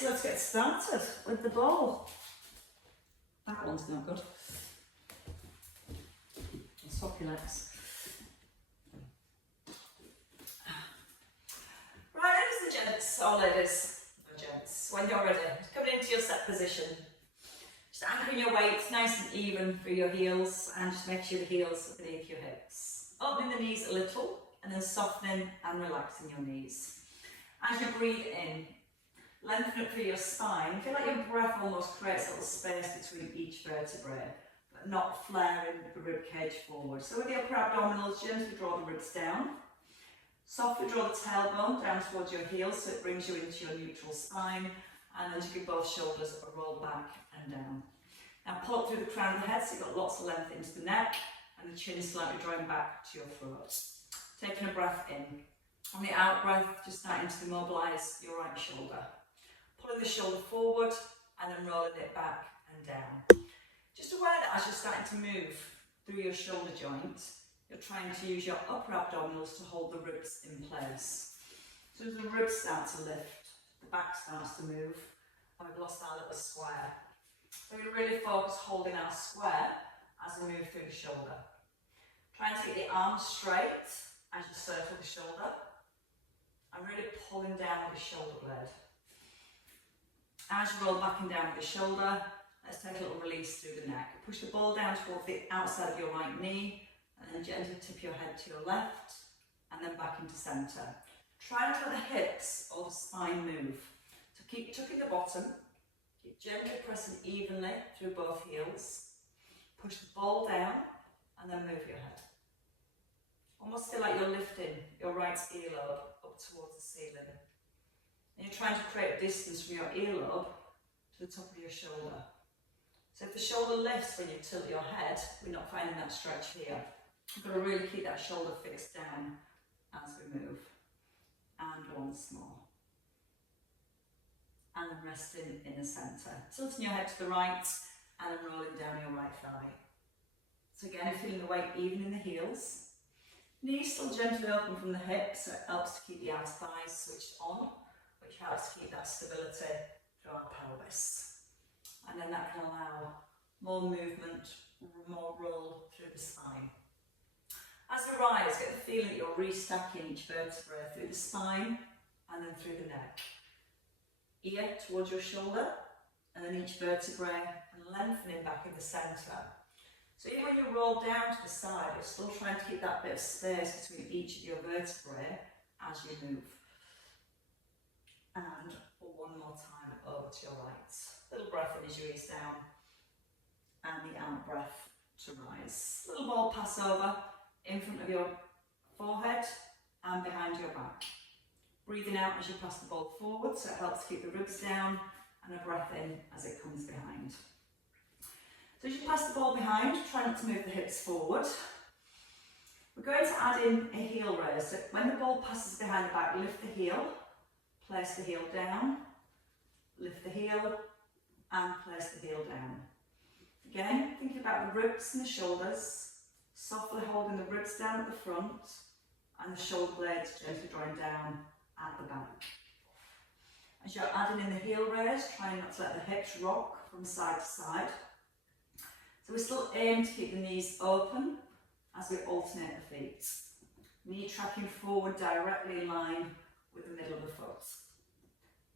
so let's get started with the ball. That one's not good. Swap your legs. Right, ladies and gents, or ladies and gents, when you're ready, coming into your set position. Just anchoring your weight nice and even through your heels, and just make sure the heels are beneath your hips. Opening the knees a little, and then softening and relaxing your knees. As you breathe in, lengthen up through your spine. Feel like your breath almost creates a little space between each vertebrae, but not flaring the rib cage forward. So with the upper abdominals, gently draw the ribs down. Softly draw the tailbone down towards your heels so it brings you into your neutral spine, and then just give both shoulders a roll back and down. Now pull up through the crown of the head so you've got lots of length into the neck, and the chin slightly drawing back to your throat. Taking a breath in. On the out breath, just starting to immobilise your right shoulder. Pulling the shoulder forward and then rolling it back and down. Just aware that as you're starting to move through your shoulder joint, you're trying to use your upper abdominals to hold the ribs in place. So as the ribs start to lift, the back starts to move, and we've lost our little square. So we really focus holding our square as we move through the shoulder. Trying to get the arms straight as you circle the shoulder, and really pulling down with the shoulder blade. As you roll back and down with the shoulder, let's take a little release through the neck. Push the ball down towards the outside of your right knee, and then gently tip your head to your left, and then back into centre. Try not to let the hips or the spine move. So keep tucking the bottom, keep gently pressing evenly through both heels. Push the ball down, and then move your head. Almost feel like you're lifting your right earlobe up towards the ceiling. And you're trying to create distance from your earlobe to the top of your shoulder. So if the shoulder lifts when you tilt your head, we're not finding that stretch here. You've got to really keep that shoulder fixed down as we move. And once more. And resting in the centre. Tilting your head to the right and then rolling down your right thigh. So again, feeling the weight even in the heels. Knees still gently open from the hips, so it helps to keep the outer thighs switched on, which helps to keep that stability through our pelvis. And then that can allow more movement, more roll through the spine. As you rise, get the feeling that you're restacking each vertebrae through the spine and then through the neck. Ear towards your shoulder, and then each vertebrae and lengthening back in the centre. So even when you roll down to the side, you're still trying to keep that bit of space between each of your vertebrae as you move. And one more time over to your right. Little breath in as you ease down, and the out breath to rise. Little ball pass over in front of your forehead and behind your back. Breathing out as you pass the ball forward, so it helps keep the ribs down, and a breath in as it comes behind. So as you pass the ball behind, try not to move the hips forward. We're going to add in a heel raise. So when the ball passes behind the back, lift the heel, place the heel down, lift the heel, and place the heel down. Again, thinking about the ribs and the shoulders, softly holding the ribs down at the front, and the shoulder blades gently drawing down at the back. As you're adding in the heel raise, trying not to let the hips rock from side to side. So we still aim to keep the knees open as we alternate the feet. Knee tracking forward directly in line with the middle of the foot.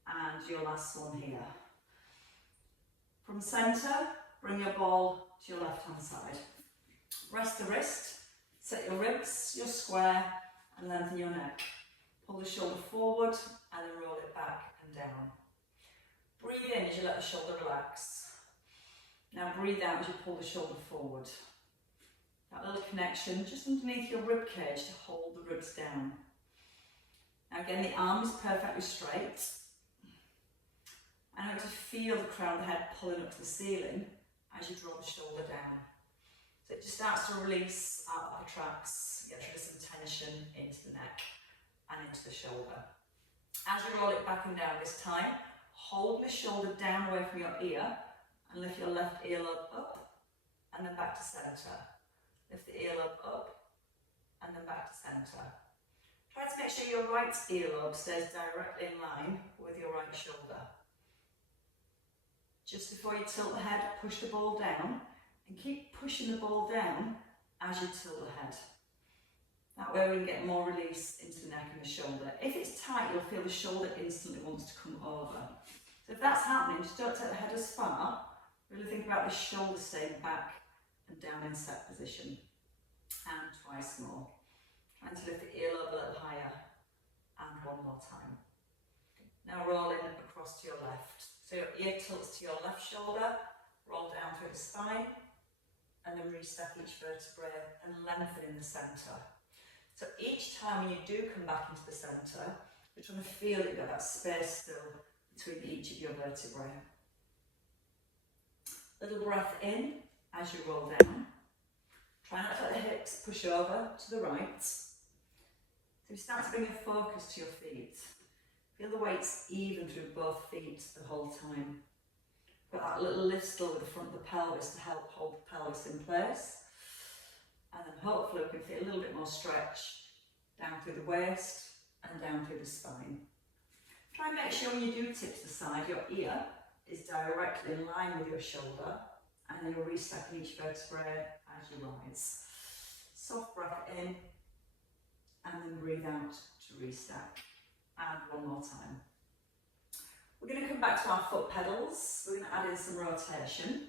And your last one here. From centre, bring your ball to your left hand side. Rest the wrist, set your ribs, your square, and lengthen your neck. Pull the shoulder forward and then roll it back and down. Breathe in as you let the shoulder relax. Now breathe out as you pull the shoulder forward. That little connection just underneath your rib cage to hold the ribs down. Now again, the arm is perfectly straight. I want you to feel the crown of the head pulling up to the ceiling as you draw the shoulder down. So it just starts to release out of the tracks, get rid of some tension into the neck and into the shoulder. As you roll it back and down this time, hold the shoulder down away from your ear and lift your left earlobe up and then back to centre. Lift the earlobe up and then back to centre. Try to make sure your right earlobe stays directly in line with your right shoulder. Just before you tilt the head, push the ball down and keep pushing the ball down as you tilt the head. That way we can get more release into the neck and the shoulder. If it's tight, you'll feel the shoulder instantly wants to come over. So if that's happening, just don't take the head as far. Really think about the shoulder staying back and down in set position. And twice more. Trying to lift the earlobe a little higher. And one more time. Now rolling across to your left. So your ear tilts to your left shoulder, roll down through the spine, and then restep each vertebrae and lengthen in the centre. So each time when you do come back into the centre, you're trying to feel that you've got that space still between each of your vertebrae. Little breath in as you roll down. Try not to let the hips push over to the right. So you start to bring your focus to your feet. Feel the weight's even through both feet the whole time. Got that little lift still with the front of the pelvis to help hold the pelvis in place. And then hopefully we can feel a little bit more stretch down through the waist and down through the spine. Try and make sure when you do tip to the side, your ear is directly in line with your shoulder, and then you'll restep each vertebrae as you rise. Soft breath in, and then breathe out to restep. And one more time. We're going to come back to our foot pedals. We're going to add in some rotation.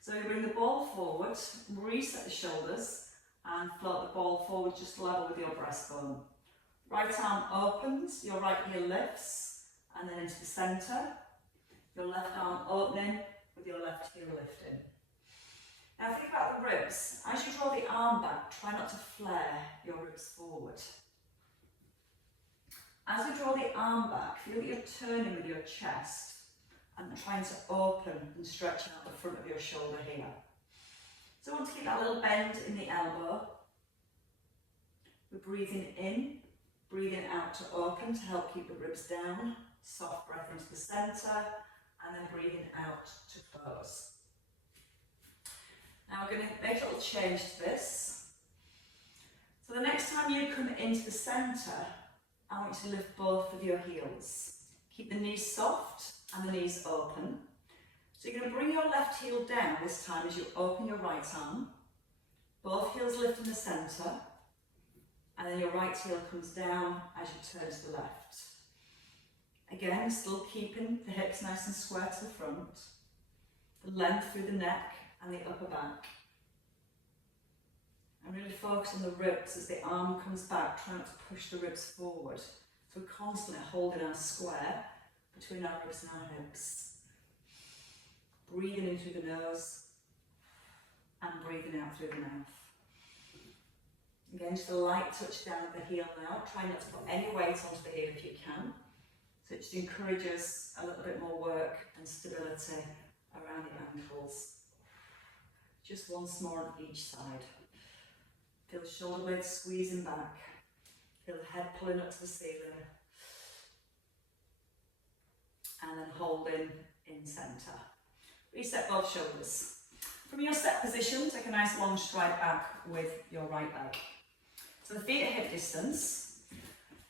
So you bring the ball forward, reset the shoulders, and float the ball forward just level with your breastbone. Right arm opens, your right heel lifts, and then into the centre. Your left arm opening with your left heel lifting. Now think about the ribs. As you draw the arm back, try not to flare your ribs forward. As you draw the arm back, feel that you're turning with your chest and trying to open and stretch out the front of your shoulder here. So I want to keep that little bend in the elbow. We're breathing in, breathing out to open to help keep the ribs down. Soft breath into the centre, and then breathing out to close. Now we're going to make a little change to this. So the next time you come into the centre, I want you to lift both of your heels. Keep the knees soft and the knees open. So you're going to bring your left heel down this time as you open your right arm. Both heels lift in the centre. And then your right heel comes down as you turn to the left. Again, still keeping the hips nice and square to the front. The length through the neck and the upper back. And really focus on the ribs as the arm comes back, trying not to push the ribs forward. So we're constantly holding our square between our ribs and our hips. Breathing in through the nose and breathing out through the mouth. Again, just a light touch down at the heel now. Try not to put any weight onto the heel if you can. So it just encourages a little bit more work and stability around the ankles. Just once more on each side. Feel the shoulder blades squeezing back. Feel the head pulling up to the ceiling. And then holding in centre. Reset both shoulders. From your set position, take a nice long stride back with your right leg. So the feet at hip distance.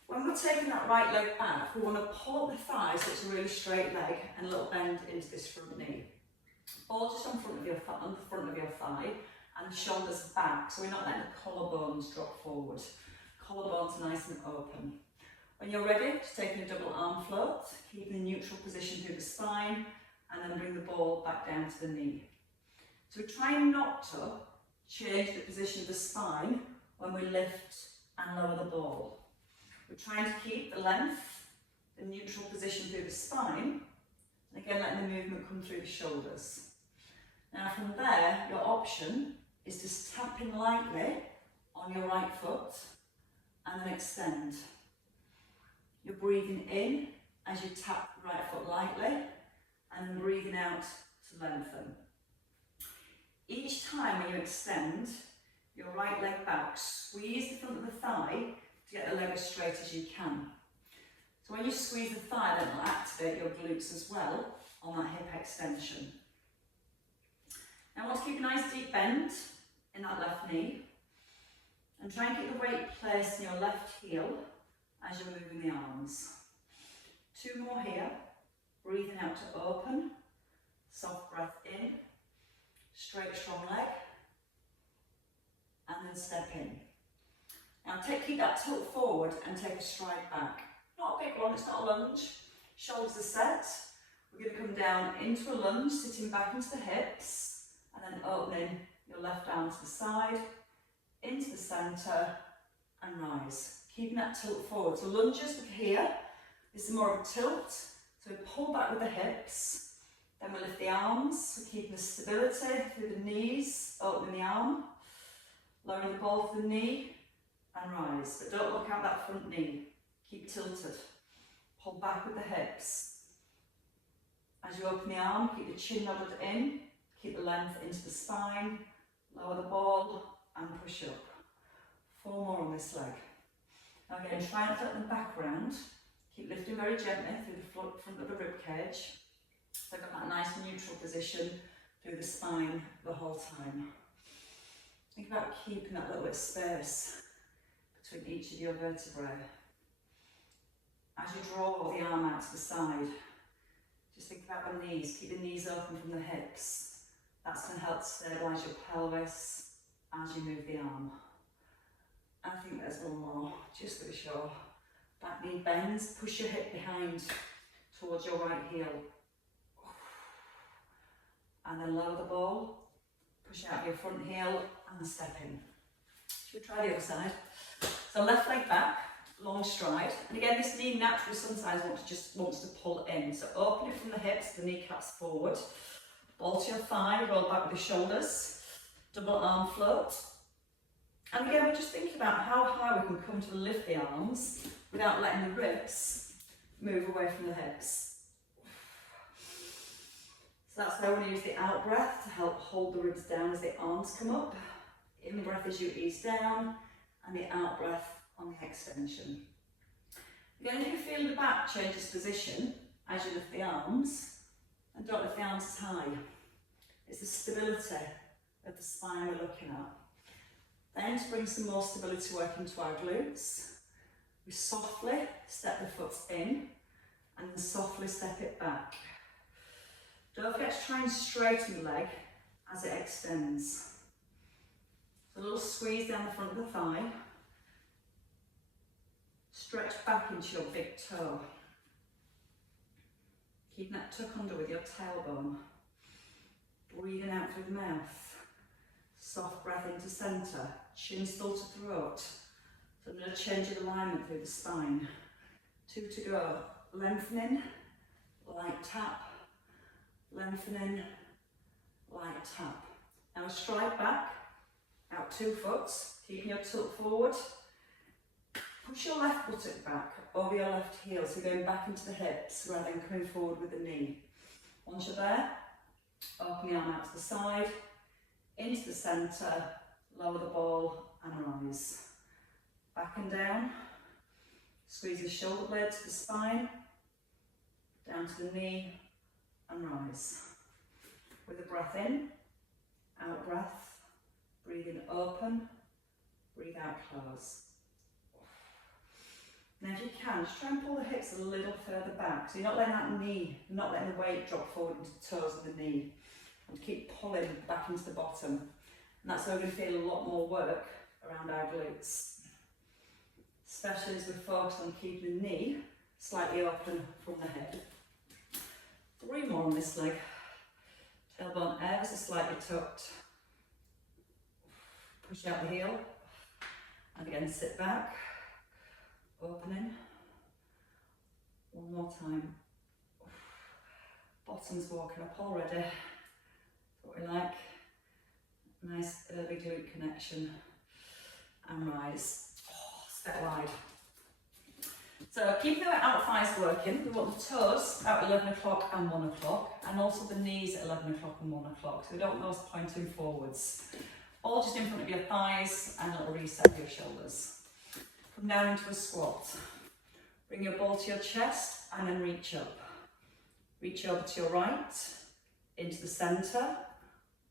When we're taking that right leg back, we want to pull up the thigh so it's a really straight leg and a little bend into this front knee. All just on the front of your thigh. And the shoulders back, so we're not letting the collarbones drop forward. Collarbones nice and open. When you're ready, just taking a double arm float, keeping the neutral position through the spine, and then bring the ball back down to the knee. So we're trying not to change the position of the spine when we lift and lower the ball. We're trying to keep the length, the neutral position through the spine, and again letting the movement come through the shoulders. Now from there, your option is just tapping lightly on your right foot and then extend. You're breathing in as you tap the right foot lightly and then breathing out to lengthen. Each time when you extend your right leg back, squeeze the front of the thigh to get the leg as straight as you can. So when you squeeze the thigh, then it'll activate your glutes as well on that hip extension. Now I want to keep a nice deep bend in that left knee and try and keep the weight placed in your left heel as you're moving the arms. 2 more here. Breathing out to open, Soft breath in, straight strong leg, and then step in. Now keep that tilt forward and take a stride back. Not a big one, it's not a lunge. Shoulders are set. We're going to come down into a lunge, sitting back into the hips, and then opening your left arm to the side, into the centre, and rise. Keeping that tilt forward. So lunges with here, this is more of a tilt. So we pull back with the hips, then we lift the arms, so keeping the stability through the knees, opening the arm, lowering the ball to the knee, and rise. But don't look out that front knee. Keep tilted. Pull back with the hips. As you open the arm, keep the chin nodded in, keep the length into the spine, lower the ball, and push up. 4 more on this leg. Now again, try and flip the back round. Keep lifting very gently through the front of the rib cage. So I've got that nice neutral position through the spine the whole time. Think about keeping that little bit of space between each of your vertebrae. As you draw the arm out to the side, just think about the knees. Keep the knees open from the hips. That's going to help stabilise your pelvis as you move the arm. I think there's one more, just to be sure. Back knee bends, push your hip behind towards your right heel. And then lower the ball, push out your front heel and step in. Should we try the other side? So left leg back, long stride. And again, this knee naturally sometimes wants to pull in. So open it from the hips, the kneecaps forward. Ball to your thigh, roll back with the shoulders. Double arm float. And again, we're just thinking about how high we can come to lift the arms without letting the ribs move away from the hips. So that's where we're going to use the out breath to help hold the ribs down as the arms come up. In breath as you ease down, and the out breath on the extension. Again, if you feel the back changes position as you lift the arms, and don't lift the arms as high. It's the stability of the spine we're looking at. Then to bring some more stability work into our glutes, we softly step the foot in and then softly step it back. Don't forget to try and straighten the leg as it extends. So a little squeeze down the front of the thigh. Stretch back into your big toe. Keeping that tuck under with your tailbone. Breathing out through the mouth. Soft breath into centre, chin still to throat. So another change of alignment through the spine. 2 to go. Lengthening, light tap, lengthening, light tap. Now a stride back, out 2 foot, keeping your tilt forward. Push your left buttock back over your left heel, so going back into the hips rather than coming forward with the knee. Once you're there, open the arm out to the side, into the centre, lower the ball and rise. Back and down, squeeze the shoulder blade to the spine, down to the knee and rise. With a breath in, out breath, breathe in open, breathe out close. Now if you can, just try and pull the hips a little further back, so you're not letting that knee, not letting the weight drop forward into the toes of the knee. And keep pulling back into the bottom. And that's where we're going to feel a lot more work around our glutes. Especially as we focus on keeping the knee slightly open from the hip. 3 more on this leg. Tailbone ever so slightly tucked. Push out the heel. And again, sit back. Opening. 1 more time. Bottom's walking up already. What we like. Nice early glute connection. And rise. Step wide. So keeping the out thighs working, we want the toes out 11 o'clock and 1 o'clock, and also the knees at 11 o'clock and 1 o'clock, so we don't want those pointing forwards. All just in front of your thighs, and a little reset of your shoulders. Come down into a squat. Bring your ball to your chest, and then reach up. Reach over to your right, into the centre,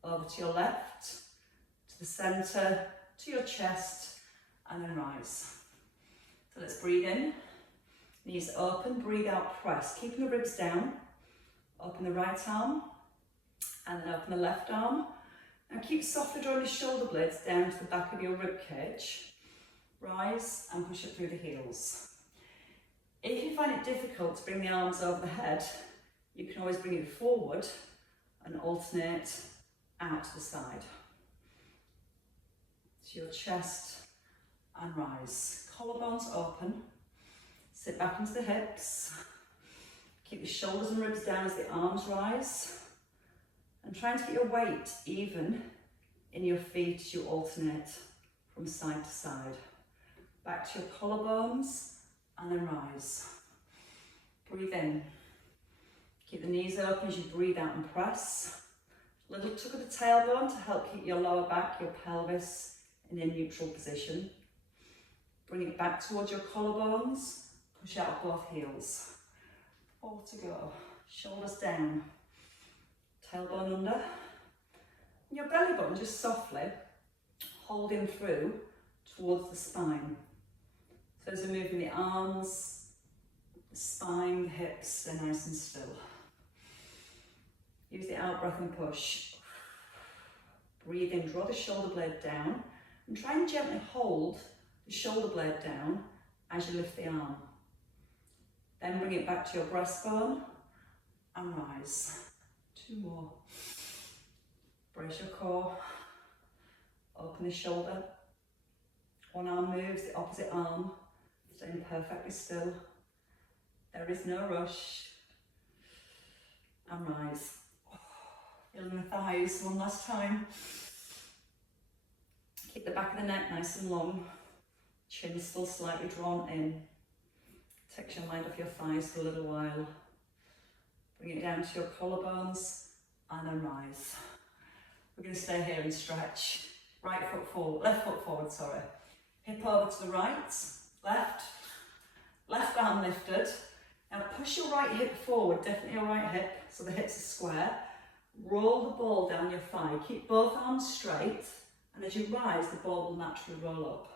over to your left, to the centre, to your chest, and then rise. So let's breathe in, knees open, breathe out, press, keeping the ribs down. Open the right arm, And then open the left arm. Now keep softly drawing the shoulder blades down to the back of your rib cage. Rise and push up through the heels. If you find it difficult to bring the arms over the head, you can always bring it forward and alternate out to the side. To your chest and rise. Collarbones open. Sit back into the hips. Keep the shoulders and ribs down as the arms rise. And try and keep your weight even in your feet as you alternate from side to side. Back to your collarbones and then rise. Breathe in. Keep the knees open as you breathe out and press. Little tuck of the tailbone to help keep your lower back, your pelvis in a neutral position. Bring it back towards your collarbones. Push out both heels. 4 to go. Shoulders down. Tailbone under. And your belly button just softly holding through towards the spine. So as we're moving the arms, the spine, the hips, they're nice and still. Use the out breath and push. Breathe in, draw the shoulder blade down and try and gently hold the shoulder blade down as you lift the arm. Then bring it back to your breastbone and rise. 2 more. Brace your core. Open the shoulder. One arm moves, the opposite arm. Staying perfectly still. There is no rush. And rise. Feeling the thighs one last time. Keep the back of the neck nice and long. Chin still slightly drawn in. Take your mind off your thighs for a little while. Bring it down to your collarbones and then rise. We're going to stay here and stretch. Right foot forward, left foot forward, sorry. Hip over to the right, left arm lifted. Now push your right hip forward, definitely your right hip, so the hips are square. Roll the ball down your thigh. Keep both arms straight, and as you rise, the ball will naturally roll up.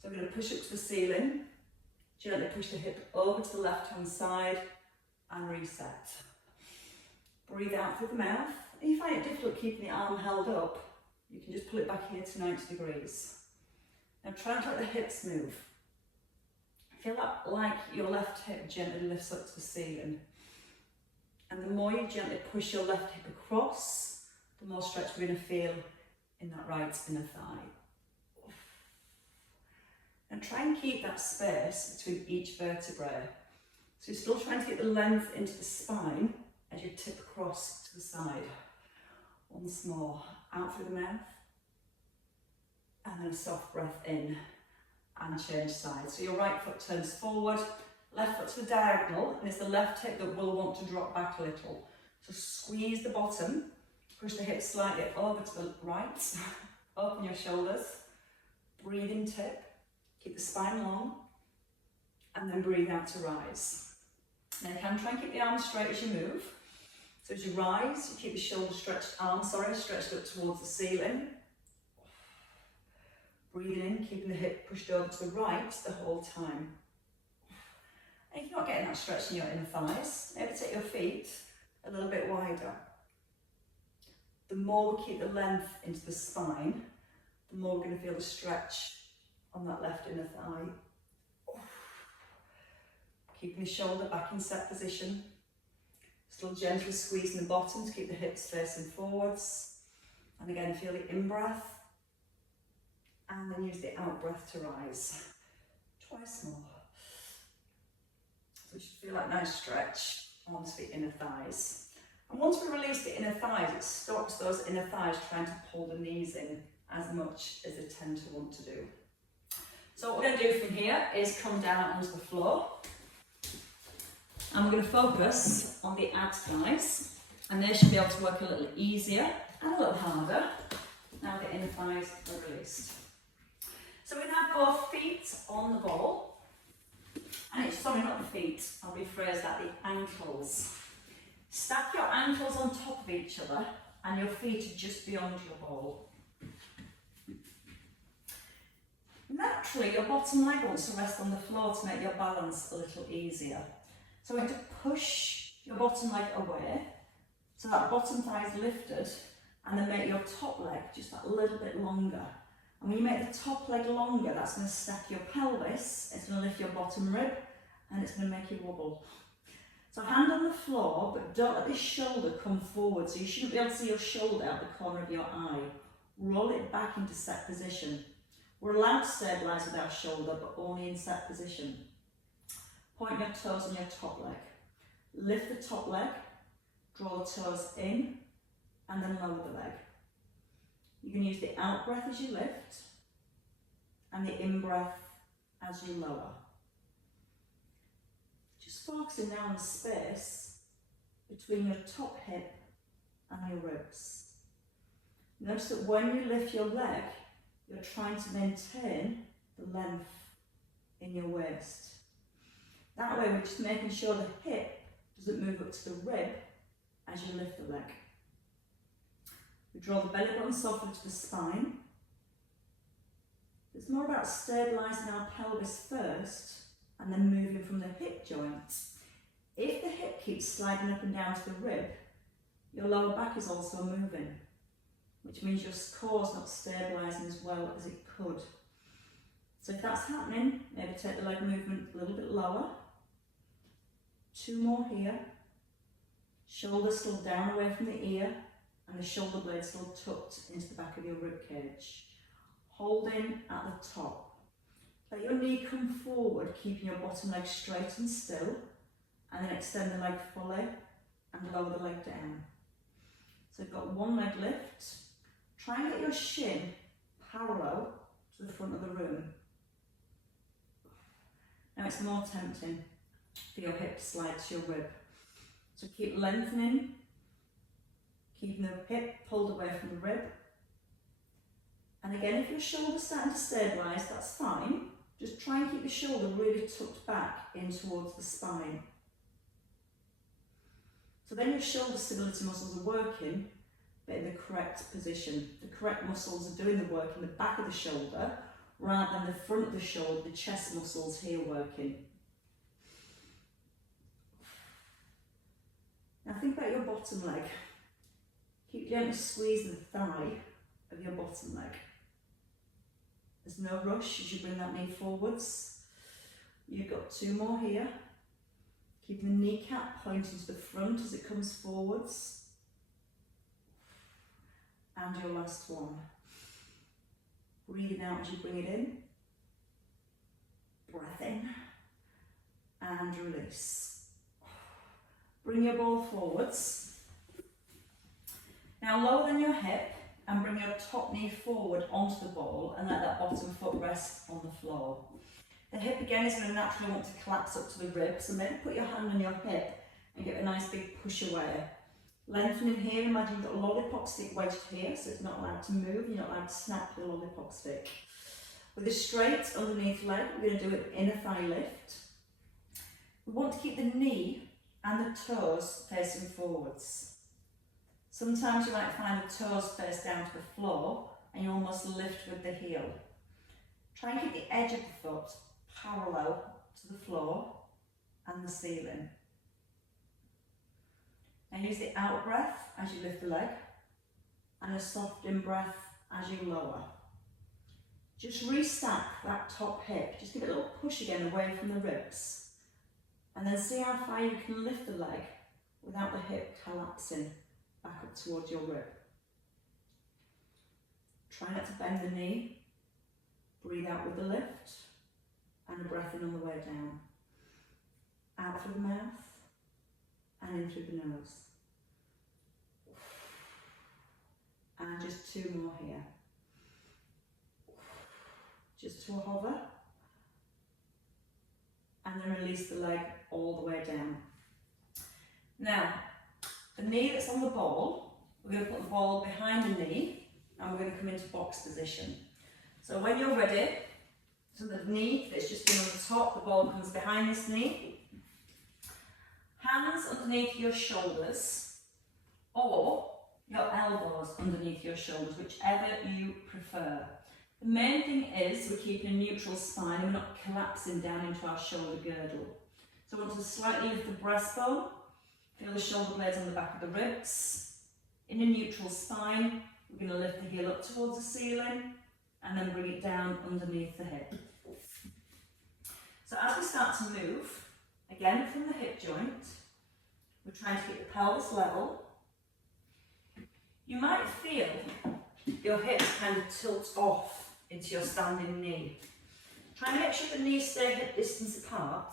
So I'm going to push up to the ceiling. Gently push the hip over to the left-hand side and reset. Breathe out through the mouth. If you find it difficult keeping the arm held up, you can just pull it back here to 90 degrees. Now try not to let the hips move. Feel like your left hip gently lifts up to the ceiling. And the more you gently push your left hip across, the more stretch we're going to feel in that right inner thigh. And try and keep that space between each vertebrae. So you're still trying to get the length into the spine as you tip across to the side. Once more, out through the mouth. And then a soft breath in and change sides. So your right foot turns forward, left foot to the diagonal, and it's the left hip that will want to drop back a little. So squeeze the bottom, push the hips slightly over to the right, open your shoulders, breathe in tip. Keep the spine long, and then breathe out to rise. Now you can try and keep the arms straight as you move. So as you rise, you keep the shoulder stretched, stretched up towards the ceiling. Breathing in, keeping the hip pushed over to the right the whole time. And if you're not getting that stretch in your inner thighs, maybe take your feet a little bit wider. The more we keep the length into the spine, the more we're going to feel the stretch on that left inner thigh. Keeping the shoulder back in set position. Still gently squeezing the bottom to keep the hips facing forwards. And again, feel the in-breath. And then use the out-breath to rise. Twice more. So you should feel that nice stretch onto the inner thighs. And once we release the inner thighs, it stops those inner thighs trying to pull the knees in as much as they tend to want to do. So what we're going to do from here is come down onto the floor. And we're going to focus on the abs thighs. And they should be able to work a little easier and a little harder now the inner thighs are released. So we're going to have both feet on the ball. And it's, sorry, not the feet, I'll rephrase that, the ankles. Stack your ankles on top of each other and your feet are just beyond your ball. Naturally, your bottom leg wants to rest on the floor to make your balance a little easier. So we're going to push your bottom leg away So that bottom thigh is lifted, and then make your top leg just that little bit longer. And when you make the top leg longer, that's going to step your pelvis, it's going to lift your bottom rib, and it's going to make you wobble. So hand on the floor, but don't let this shoulder come forward. So you shouldn't be able to see your shoulder out the corner of your eye. Roll it back into set position. We're allowed to stabilise with our shoulder, but only in set position. Point your toes on your top leg. Lift the top leg, draw the toes in, and then lower the leg. You can use the out breath as you lift, and the in breath as you lower. Just focusing now on the space between your top hip and your ribs. Notice that when you lift your leg, you're trying to maintain the length in your waist. That way we're just making sure the hip doesn't move up to the rib as you lift the leg. We draw the belly button softly to the spine. It's more about stabilising our pelvis first and then moving from the hip joint. If the hip keeps sliding up and down to the rib, your lower back is also moving, which means your core's not stabilising as well as it could. So if that's happening, maybe take the leg movement a little bit lower. 2 more here. Shoulders still down away from the ear, and the shoulder blade still tucked into the back of your rib cage. Holding at the top. Let your knee come forward, keeping your bottom leg straight and still, and then extend the leg fully and lower the leg down. So you've got one leg lift. Try and get your shin parallel to the front of the room. Now it's more tempting for your hip to slide to your rib. So keep lengthening, keeping the hip pulled away from the rib. And again, if your shoulder's starting to stabilise, that's fine. Just try and keep the shoulder really tucked back in towards the spine. So then your shoulder stability muscles are working, but in the correct position. The correct muscles are doing the work in the back of the shoulder, rather than the front of the shoulder, the chest muscles here working. Now think about your bottom leg. Keep gently squeezing the thigh of your bottom leg. There's no rush as you bring that knee forwards. You've got 2 more here. Keeping the kneecap pointing to the front as it comes forwards. And your last one. Breathing out as you bring it in. Breath in. And release. Bring your ball forwards. Now lower than your hip and bring your top knee forward onto the ball and let that bottom foot rest on the floor. The hip again is going to naturally want to collapse up to the rib, so maybe put your hand on your hip and give a nice big push away. Lengthening here, imagine you've got a lollipop stick wedged here, so it's not allowed to move, you're not allowed to snap the lollipop stick. With a straight underneath leg, we're going to do an inner thigh lift. We want to keep the knee and the toes facing forwards. Sometimes you might find the toes face down to the floor and you almost lift with the heel. Try and keep the edge of the foot parallel to the floor and the ceiling. Now use the out breath as you lift the leg and a soft in breath as you lower. Just restack that top hip, just give it a little push again away from the ribs, and then see how far you can lift the leg without the hip collapsing back up towards your rib. Try not to bend the knee, breathe out with the lift, and a breath in on the way down. Out through the mouth, and in through the nose. And just 2 more here. Just to hover, and then release the leg all the way down. Now, the knee that's on the ball, we're going to put the ball behind the knee, and we're going to come into box position. So when you're ready, so the knee that's just been on the top, the ball comes behind this knee. Hands underneath your shoulders, or your elbows underneath your shoulders, whichever you prefer. The main thing is we're keeping a neutral spine and we're not collapsing down into our shoulder girdle. So I want to slightly lift the breastbone Feel the shoulder blades on the back of the ribs. In a neutral spine, we're going to lift the heel up towards the ceiling and then bring it down underneath the hip. So as we start to move, again from the hip joint, we're trying to keep the pelvis level. You might feel your hips kind of tilt off into your standing knee. Try and make sure the knees stay hip distance apart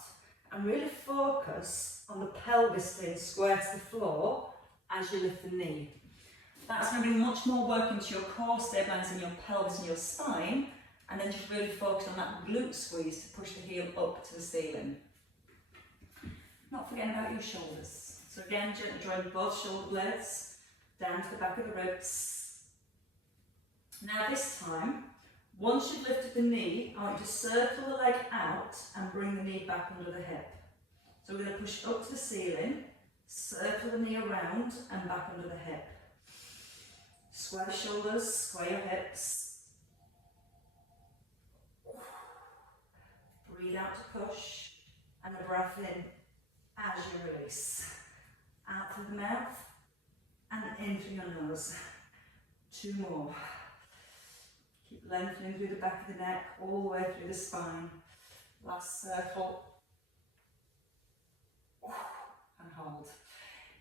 and really focus on the pelvis staying square to the floor as you lift the knee. That's going to bring much more work into your core, stabilising your pelvis and your spine, and then just really focus on that glute squeeze to push the heel up to the ceiling. Not forgetting about your shoulders. So again, gently drawing both shoulder blades down to the back of the ribs. Now this time, once you've lifted the knee, I want you to circle the leg out and bring the knee back under the hip. So we're going to push up to the ceiling, circle the knee around and back under the hip. Square the shoulders, square your hips. Breathe out to push, and a breath in as you release. Out through the mouth and in through your nose. 2 more. Keep lengthening through the back of the neck, all the way through the spine. Last circle. And hold.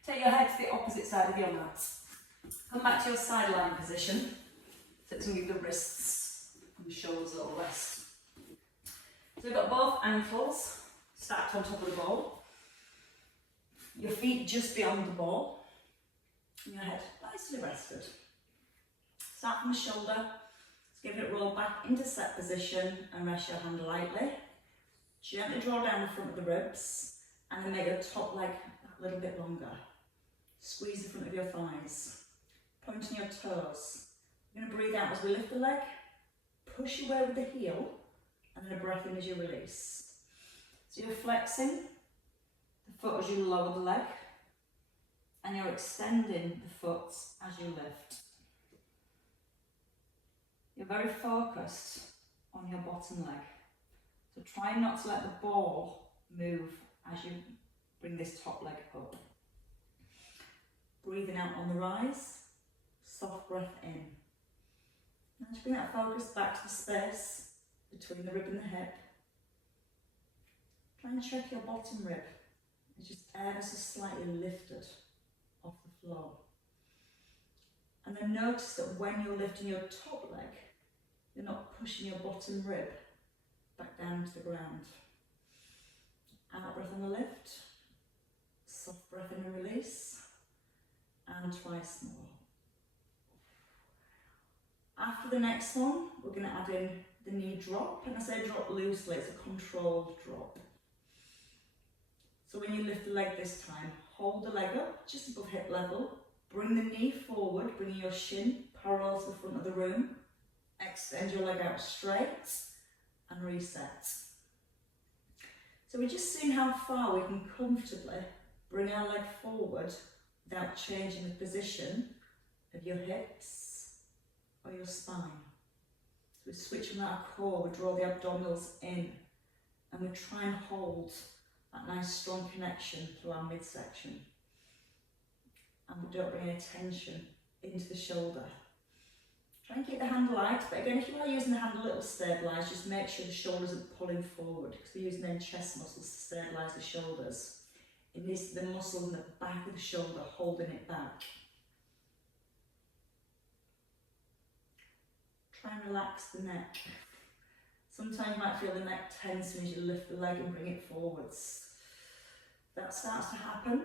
Take your head to the opposite side of your mat. Come back to your sideline position. So it's going to give the wrists and the shoulders a little rest. So we've got both ankles stacked on top of the ball. Your feet just beyond the ball. And your head nicely rested. Start from the shoulder. Let's give it a roll back into set position and rest your hand lightly. Gently draw down the front of the ribs and then make your top leg a little bit longer. Squeeze the front of your thighs. Pointing your toes. You're going to breathe out as we lift the leg. Push away with the heel and then a breath in as you release. So you're flexing the foot as you lower the leg and you're extending the foot as you lift. You're very focused on your bottom leg. So try not to let the ball move as you bring this top leg up. Breathing out on the rise, soft breath in. Now just bring that focus back to the space between the rib and the hip. Try and check your bottom rib. It's just ever so slightly lifted off the floor. And then notice that when you're lifting your top leg, you're not pushing your bottom rib back down to the ground. Out breath on the lift, soft breath in and release, and twice more. After the next one, we're going to add in the knee drop, and I say drop loosely, it's a controlled drop. So when you lift the leg this time, hold the leg up just above hip level, bring the knee forward, bringing your shin parallel to the front of the room, extend your leg out straight and reset. So we're just seeing how far we can comfortably bring our leg forward without changing the position of your hips or your spine. So we switch from our core, we draw the abdominals in and we try and hold that nice strong connection through our midsection. And we don't bring any tension into the shoulder. Try and keep the hand light, but again, if you are using the hand a little stabilised, just make sure the shoulders are pulling forward because we're using then chest muscles to stabilise the shoulders. It needs the muscle in the back of the shoulder holding it back. Try and relax the neck. Sometimes you might feel the neck tense as you lift the leg and bring it forwards. If that starts to happen,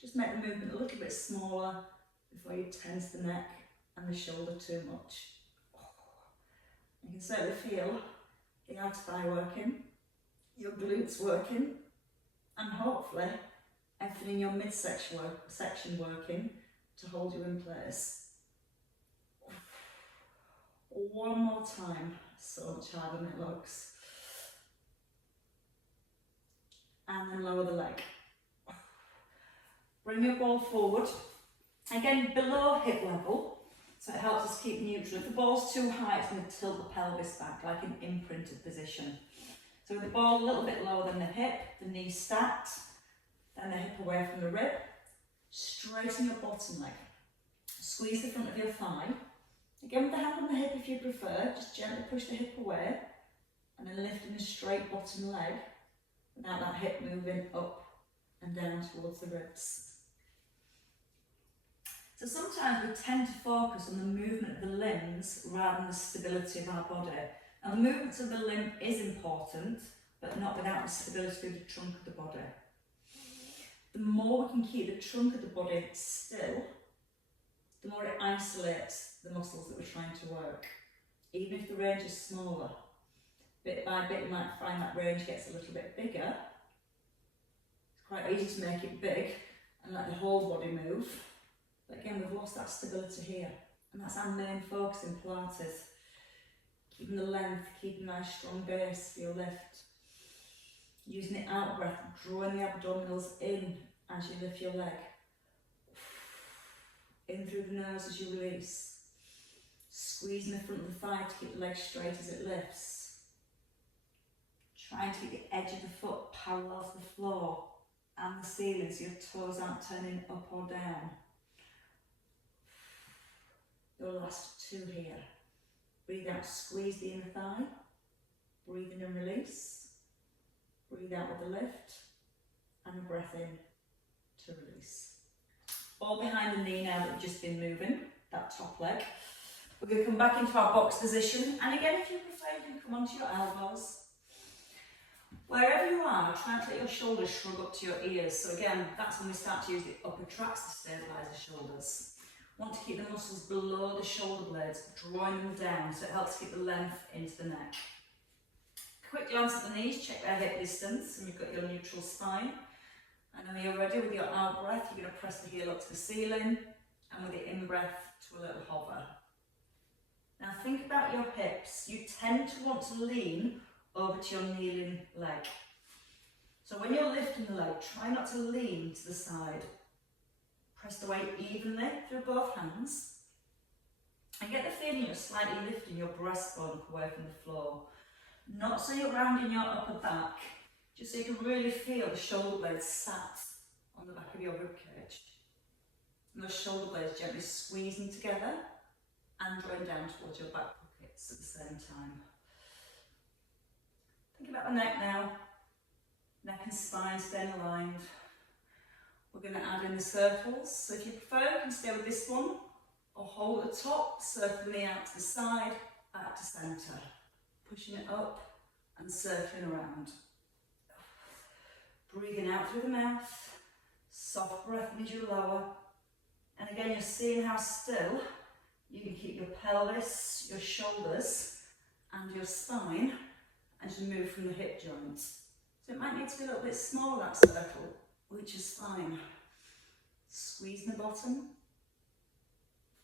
just make the movement a little bit smaller before you tense the neck and the shoulder too much. You can certainly feel the outer thigh working, your glutes working, and hopefully everything in your midsection section working to hold you in place. One more time, so much harder than it looks. And then lower the leg. Bring your ball forward, again below hip level, so it helps us keep neutral. If the ball's too high, it's going to tilt the pelvis back like an imprinted position. So with the ball a little bit lower than the hip, the knee stacked, then the hip away from the rib, Straighten your bottom leg. Squeeze the front of your thigh. Again with the hand on the hip if you prefer, just gently push the hip away and then lifting the straight bottom leg without that hip moving up and down towards the ribs. So sometimes we tend to focus on the movement of the limbs rather than the stability of our body. Now the movement of the limb is important, but not without the stability of the trunk of the body. The more we can keep the trunk of the body still, the more it isolates the muscles that we're trying to work. Even if the range is smaller, bit by bit you might find that range gets a little bit bigger. It's quite easy to make it big and let the whole body move. But again, we've lost that stability here. And that's our main focus in Pilates. Keeping the length, keeping a nice strong base for your lift. Using the out breath, drawing the abdominals in as you lift your leg. In through the nose as you release. Squeezing the front of the thigh to keep the leg straight as it lifts. Trying to keep the edge of the foot parallel to the floor and the ceiling so your toes aren't turning up or down. Your last two here. Breathe out, squeeze the inner thigh. Breathe in and release. Breathe out with the lift. And breath in to release. All behind the knee now that we've just been moving, that top leg. We're going to come back into our box position. And again, if you prefer, you can come onto your elbows. Wherever you are, try and let your shoulders shrug up to your ears. So again, that's when we start to use the upper tracts to stabilise the shoulders. Want to keep the muscles below the shoulder blades, drawing them down so it helps keep the length into the neck. Quick glance at the knees, check their hip distance, and you've got your neutral spine. And when you're ready with your out breath, you're going to press the heel up to the ceiling, and with the in breath to a little hover. Now think about your hips. You tend to want to lean over to your kneeling leg. So when you're lifting the leg, try not to lean to the side. Press the weight evenly through both hands. And get the feeling you're slightly lifting your breastbone away from the floor. Not so you're rounding your upper back, just so you can really feel the shoulder blades sat on the back of your ribcage. And those shoulder blades gently squeezing together and drawing down towards your back pockets at the same time. Think about the neck now. Neck and spine staying aligned. We're going to add in the circles. So if you prefer, you can stay with this one or hold at the top, circling out to the side, back to centre. Pushing it up and circling around. Breathing out through the mouth. Soft breath as you lower. And again, you're seeing how still you can keep your pelvis, your shoulders and your spine as you move from the hip joints. So it might need to be a little bit smaller, that circle, which is fine. Squeeze the bottom.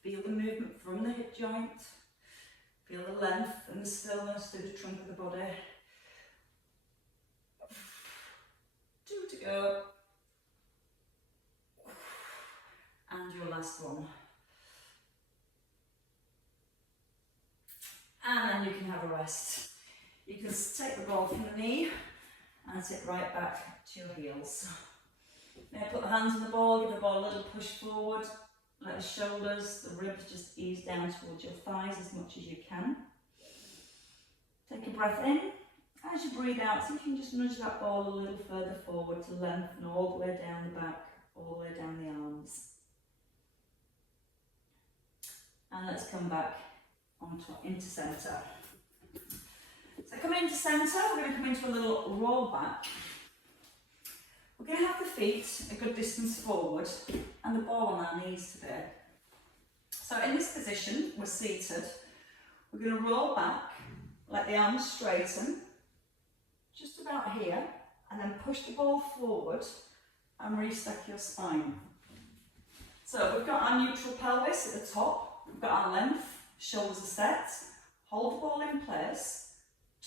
Feel the movement from the hip joint. Feel the length and the stillness through the trunk of the body. 2 to go. And your last one. And then you can have a rest. You can take the ball from the knee and sit right back to your heels. Now put the hands on the ball, give the ball a little push forward. Let the shoulders, the ribs just ease down towards your thighs as much as you can. Take a breath in. As you breathe out, see if you can just nudge that ball a little further forward to lengthen all the way down the back, all the way down the arms. And let's come back into centre. So coming into centre, we're going to come into a little roll back. We're going to have the feet a good distance forward and the ball on our knees today. So in this position, we're seated. We're going to roll back, let the arms straighten, just about here, and then push the ball forward and restack your spine. So we've got our neutral pelvis at the top, we've got our length, shoulders are set, hold the ball in place,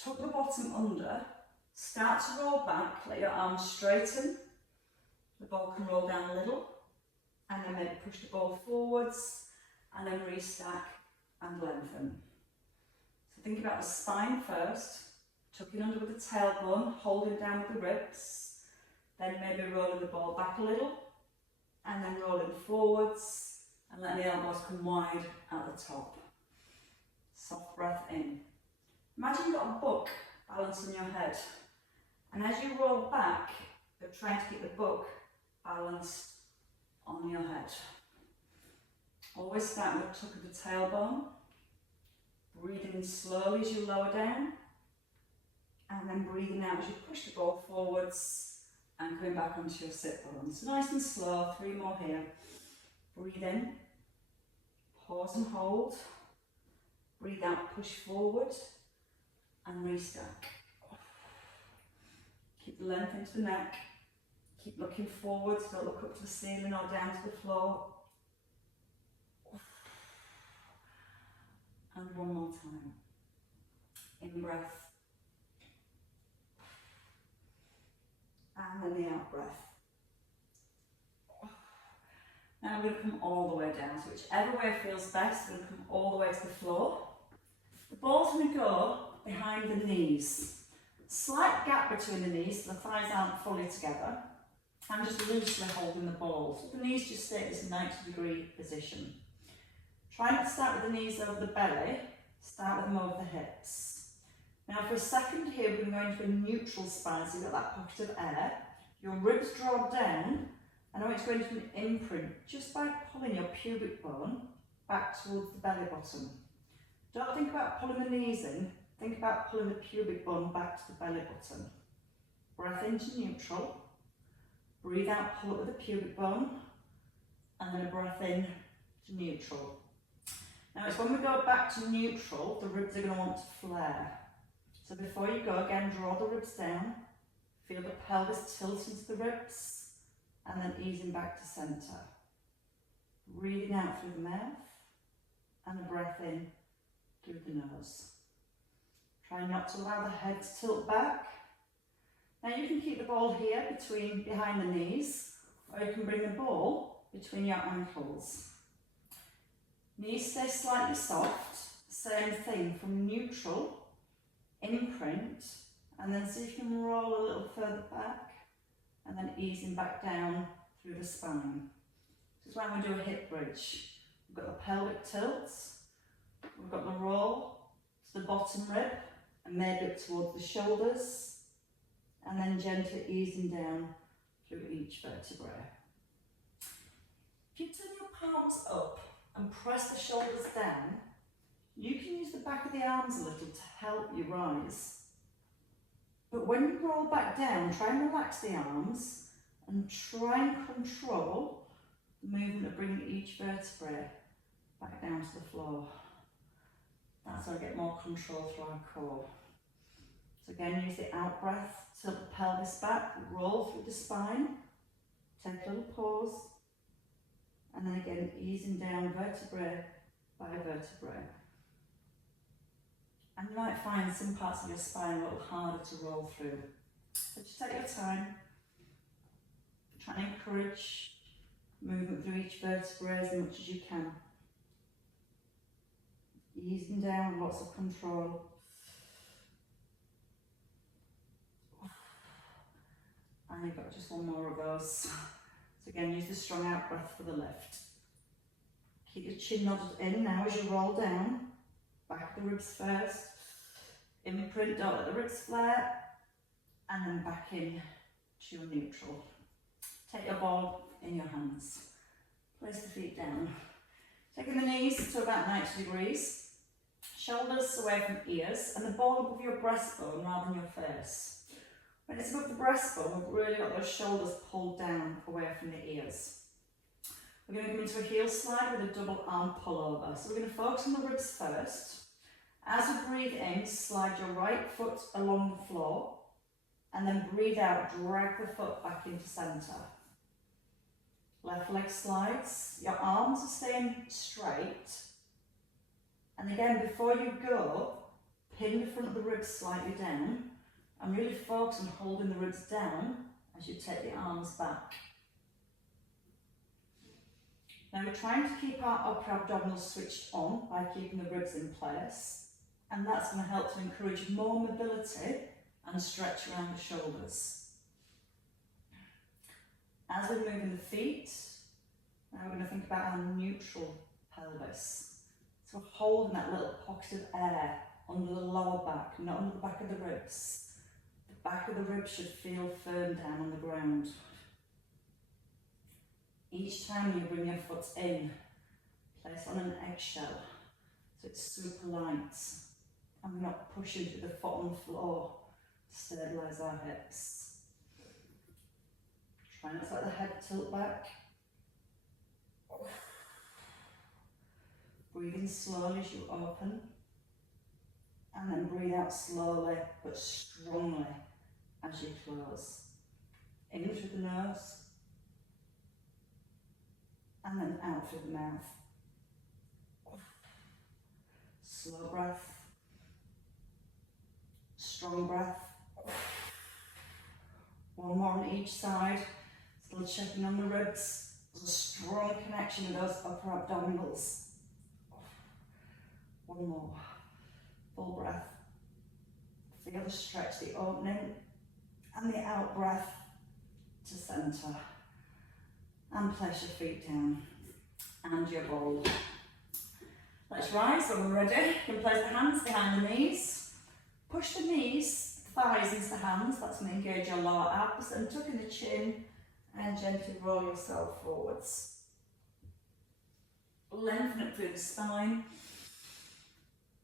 tuck the bottom under, start to roll back, let your arms straighten, the ball can roll down a little, and then maybe push the ball forwards, and then restack and lengthen. So think about the spine first, tucking under with the tailbone, holding down with the ribs, then maybe rolling the ball back a little, and then rolling forwards and let the elbows come wide at the top. Soft breath in. Imagine you've got a book balanced on your head, and as you roll back, you're trying to keep the book balanced on your head. Always start with a tuck of the tailbone, breathing in slowly as you lower down, and then breathing out as you push the ball forwards and coming back onto your sit bones. Nice and slow, 3 more here. Breathe in, pause and hold. Breathe out, push forward and restack. Keep the length into the neck. Keep looking forwards, don't look up to the ceiling or down to the floor. And one more time. In breath. And then the out breath. Now we're going to come all the way down. So whichever way feels best, we're going to come all the way to the floor. The ball's going to go behind the knees. Slight gap between the knees so the thighs aren't fully together. I'm just loosely holding the ball. So the knees just stay at this 90-degree position. Try not to start with the knees over the belly, start with them over the hips. Now for a second here, we're going to go into a neutral spine, so you've got that pocket of air. Your ribs draw down, and I want you to go into an imprint just by pulling your pubic bone back towards the belly button. Don't think about pulling the knees in, think about pulling the pubic bone back to the belly button. Breath into neutral, breathe out, pull it with the pubic bone, and then a breath in to neutral. Now it's when we go back to neutral, the ribs are going to want to flare. So before you go, again, draw the ribs down, feel the pelvis tilt into the ribs, and then easing back to centre. Breathing out through the mouth, and a breath in through the nose. Try not to allow the head to tilt back. Now you can keep the ball here behind the knees, or you can bring the ball between your ankles. Knees stay slightly soft, same thing from neutral, imprint, and then see if you can roll a little further back, and then easing back down through the spine. This is when we do a hip bridge. We've got the pelvic tilt, we've got the roll to the bottom rib, and maybe up towards the shoulders, and then gently easing down through each vertebrae. If you turn your palms up and press the shoulders down, you can use the back of the arms a little to help you rise. But when you roll back down, try and relax the arms and try and control the movement of bringing each vertebrae back down to the floor. That's how I get more control through our core. So again, use the out breath, tilt the pelvis back, roll through the spine, take a little pause, and then again easing down vertebrae by vertebrae. And you might find some parts of your spine a little harder to roll through. So just take your time, try and encourage movement through each vertebrae as much as you can. Easing down, lots of control. And you've got just one more of those. So again, use the strong out breath for the lift. Keep your chin nodded in now as you roll down. Back of the ribs first. Imprint, don't let the ribs flare. And then back in to your neutral. Take your ball in your hands. Place the feet down. Taking the knees to about 90 degrees. Shoulders away from ears, and the ball above your breastbone rather than your face. When it's above the breastbone, we've really got those shoulders pulled down away from the ears. We're going to come into a heel slide with a double arm pull over. So we're going to focus on the ribs first. As you breathe in, slide your right foot along the floor, and then breathe out, drag the foot back into centre. Left leg slides, your arms are staying straight. And again, before you go, pin the front of the ribs slightly down and really focus on holding the ribs down as you take the arms back. Now we're trying to keep our upper abdominals switched on by keeping the ribs in place, and that's going to help to encourage more mobility and stretch around the shoulders. As we're moving the feet, about our neutral pelvis. So we're holding that little pocket of air under the lower back, not under the back of the ribs. The back of the ribs should feel firm down on the ground. Each time you bring your foot in, place on an eggshell, so it's super light. And we're not pushing through the foot on the floor to stabilise our hips. Try not to let the head tilt back. Breathe in slowly as you open. And then breathe out slowly but strongly as you close. In through the nose. And then out through the mouth. Slow breath. Strong breath. One more on each side. Still checking on the ribs. There's a strong connection with those upper abdominals. One more. Full breath. Feel the stretch, the opening and the out breath to centre. And place your feet down and your ball. Let's rise when we're ready. You can place the hands behind the knees. Push the knees, thighs into the hands. That's going to engage your lower abs and tuck in the chin and gently roll yourself forwards. Lengthen it through the spine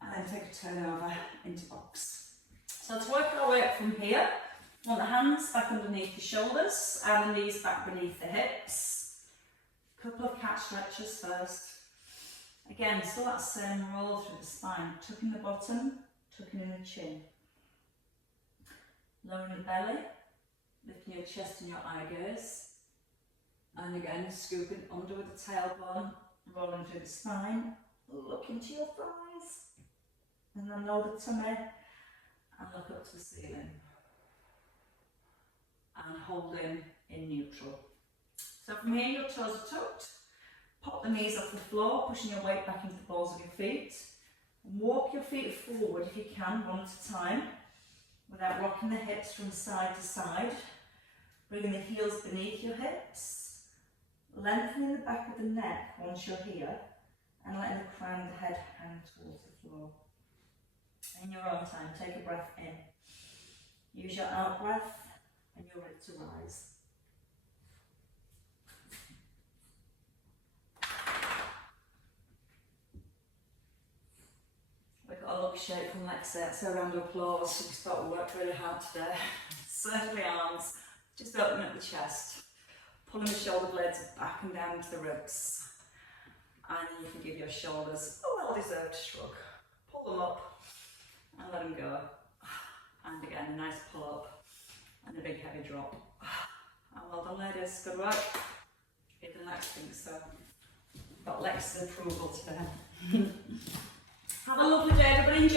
and then take a turn over into box. So to work our way up from here, we want the hands back underneath the shoulders and the knees back beneath the hips. A couple of cat stretches first. Again, still that same roll through the spine, tucking the bottom, tucking in the chin. Lowering the belly, lifting your chest and your eye gaze. And again, scooping under with the tailbone, rolling through the spine, look into your thighs. And then lower the tummy and look up to the ceiling. And hold in neutral. So from here, your toes are tucked. Pop the knees off the floor, pushing your weight back into the balls of your feet. Walk your feet forward if you can, one at a time, without rocking the hips from side to side. Bringing the heels beneath your hips. Lengthening the back of the neck once you're here, and letting the crown of the head hang towards the floor. In your own time, take a breath in. Use your out breath, and you're ready to rise. We've got a look shape from Lexi, so a round of applause. She's thought we worked really hard today. Circle the arms, just open up the chest, pulling the shoulder blades back and down to the ribs. And you can give your shoulders a well-deserved shrug. Pull them up and let them go. And again, a nice pull up and a big heavy drop. And well done, ladies, good work. Even Lex thinks so. Got Lex's approval today. Have a lovely day, everybody. Enjoy.